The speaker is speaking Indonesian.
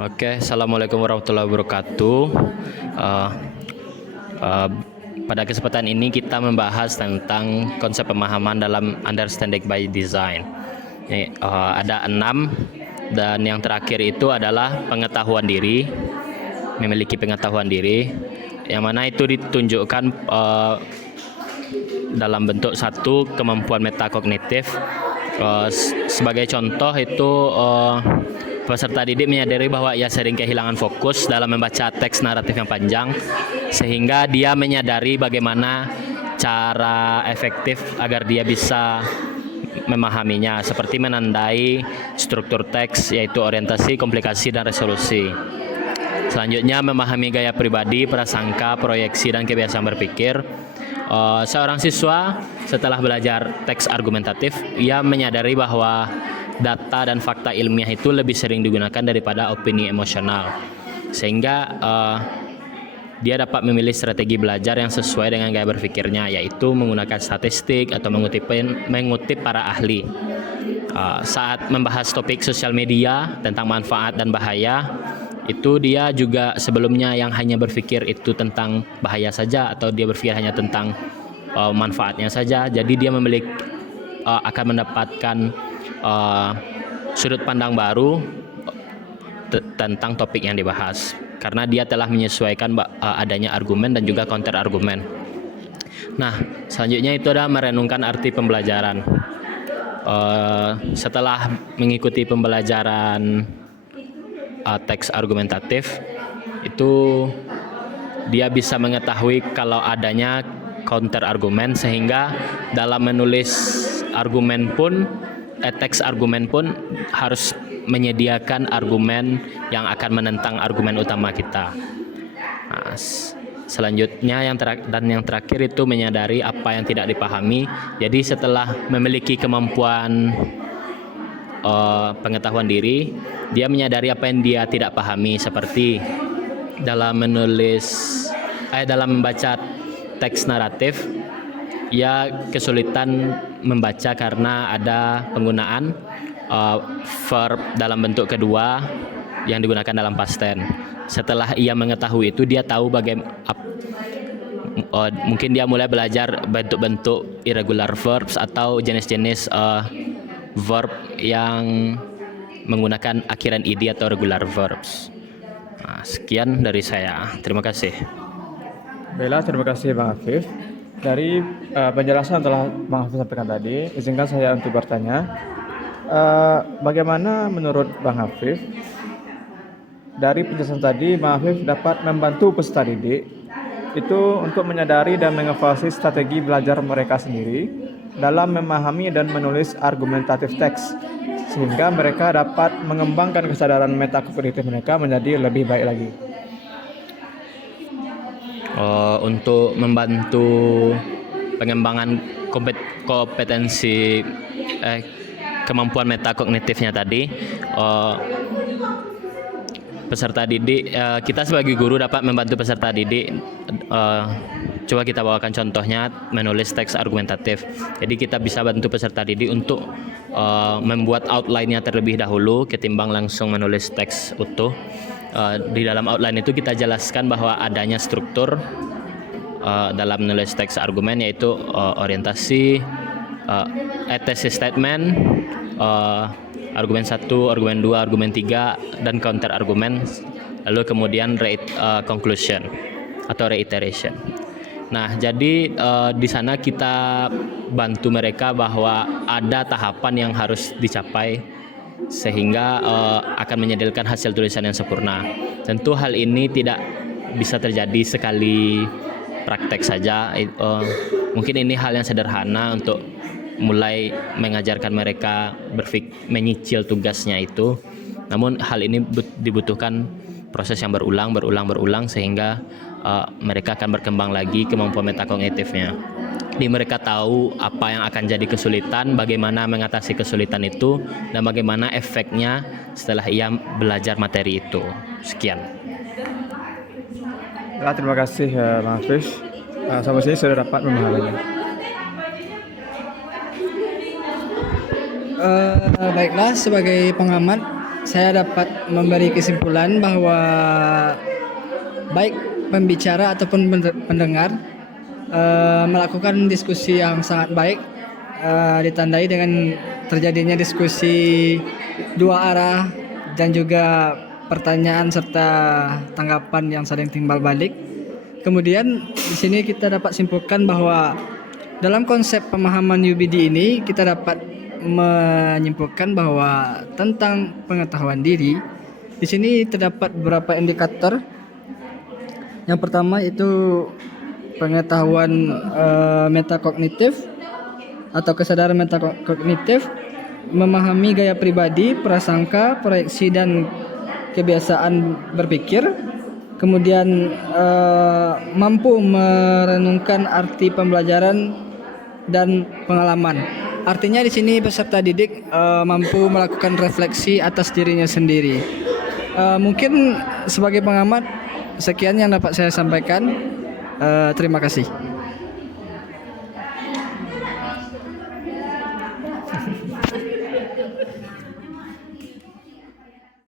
Oke, Assalamualaikum warahmatullahi wabarakatuh. Uh, uh, Pada kesempatan ini kita membahas tentang konsep pemahaman dalam understanding by design. Ada 6 dan yang terakhir itu adalah pengetahuan diri, memiliki pengetahuan diri, yang mana itu ditunjukkan dalam bentuk satu kemampuan metakognitif. Sebagai contoh itu peserta didik menyadari bahwa ia sering kehilangan fokus dalam membaca teks naratif yang panjang, sehingga dia menyadari bagaimana cara efektif agar dia bisa memahaminya, seperti menandai struktur teks, yaitu orientasi, komplikasi, dan resolusi. Selanjutnya, memahami gaya pribadi, prasangka, proyeksi, dan kebiasaan berpikir. Seorang siswa setelah belajar teks argumentatif, ia menyadari bahwa data dan fakta ilmiah itu lebih sering digunakan daripada opini emosional, sehingga dia dapat memilih strategi belajar yang sesuai dengan gaya berpikirnya, yaitu menggunakan statistik atau mengutip para ahli. Saat membahas topik sosial media tentang manfaat dan bahaya, itu dia juga sebelumnya yang hanya berpikir itu tentang bahaya saja, atau dia berpikir hanya tentang manfaatnya saja. Jadi dia akan mendapatkan sudut pandang baru tentang topik yang dibahas, karena dia telah menyesuaikan adanya argumen dan juga counter argumen. Nah, selanjutnya itu adalah merenungkan arti pembelajaran. Setelah mengikuti pembelajaran teks argumentatif, itu dia bisa mengetahui kalau adanya counter argumen, sehingga dalam menulis teks argumen pun harus menyediakan argumen yang akan menentang argumen utama kita. Nah, selanjutnya yang terakhir itu menyadari apa yang tidak dipahami. Jadi setelah memiliki kemampuan pengetahuan diri, dia menyadari apa yang dia tidak pahami, seperti dalam membaca teks naratif, ia kesulitan membaca karena ada penggunaan verb dalam bentuk kedua yang digunakan dalam past tense. Setelah ia mengetahui itu, dia tahu mungkin dia mulai belajar bentuk-bentuk irregular verbs atau jenis-jenis verb yang menggunakan akhiran id atau regular verbs. Nah, sekian dari saya. Terima kasih. Baiklah, terima kasih Bang Afif. Dari penjelasan telah Bang Afif sampaikan tadi, izinkan saya untuk bertanya, bagaimana menurut Bang Afif, dari penjelasan tadi Bang Afif dapat membantu peserta didik itu untuk menyadari dan mengevaluasi strategi belajar mereka sendiri dalam memahami dan menulis argumentatif teks, sehingga mereka dapat mengembangkan kesadaran metakognitif mereka menjadi lebih baik lagi. Untuk membantu pengembangan kompetensi kemampuan metakognitifnya tadi, peserta didik, kita sebagai guru dapat membantu peserta didik. Coba kita bawakan contohnya menulis teks argumentatif. Jadi kita bisa bantu peserta didik untuk membuat outline-nya terlebih dahulu ketimbang langsung menulis teks utuh. Di dalam outline itu kita jelaskan bahwa adanya struktur dalam menulis teks argumen, yaitu orientasi, thesis statement, argumen 1, argumen 2, argumen 3, dan counter argumen, lalu kemudian conclusion atau reiteration. Nah, jadi di sana kita bantu mereka bahwa ada tahapan yang harus dicapai sehingga akan menyediakan hasil tulisan yang sempurna. Tentu hal ini tidak bisa terjadi sekali praktek saja. Mungkin ini hal yang sederhana untuk mulai mengajarkan mereka menyicil tugasnya itu. Namun hal ini dibutuhkan proses yang berulang sehingga mereka akan berkembang lagi kemampuan metakognitifnya. Jadi mereka tahu apa yang akan jadi kesulitan, bagaimana mengatasi kesulitan itu, dan bagaimana efeknya setelah ia belajar materi itu. Sekian. Terima kasih Bang Afif. Sampai sini sudah dapat memahaminya. Baiklah, sebagai pengamat saya dapat memberi kesimpulan bahwa baik pembicara ataupun pendengar melakukan diskusi yang sangat baik, ditandai dengan terjadinya diskusi dua arah dan juga pertanyaan serta tanggapan yang saling timbal balik. Kemudian di sini kita dapat simpulkan bahwa dalam konsep pemahaman UBD ini kita dapat menyimpulkan bahwa tentang pengetahuan diri di sini terdapat beberapa indikator. Yang pertama itu pengetahuan metakognitif atau kesadaran metakognitif, memahami gaya pribadi, prasangka, proyeksi dan kebiasaan berpikir. Kemudian mampu merenungkan arti pembelajaran dan pengalaman. Artinya di sini peserta didik mampu melakukan refleksi atas dirinya sendiri. Mungkin sebagai pengamat sekian yang dapat saya sampaikan. Terima kasih.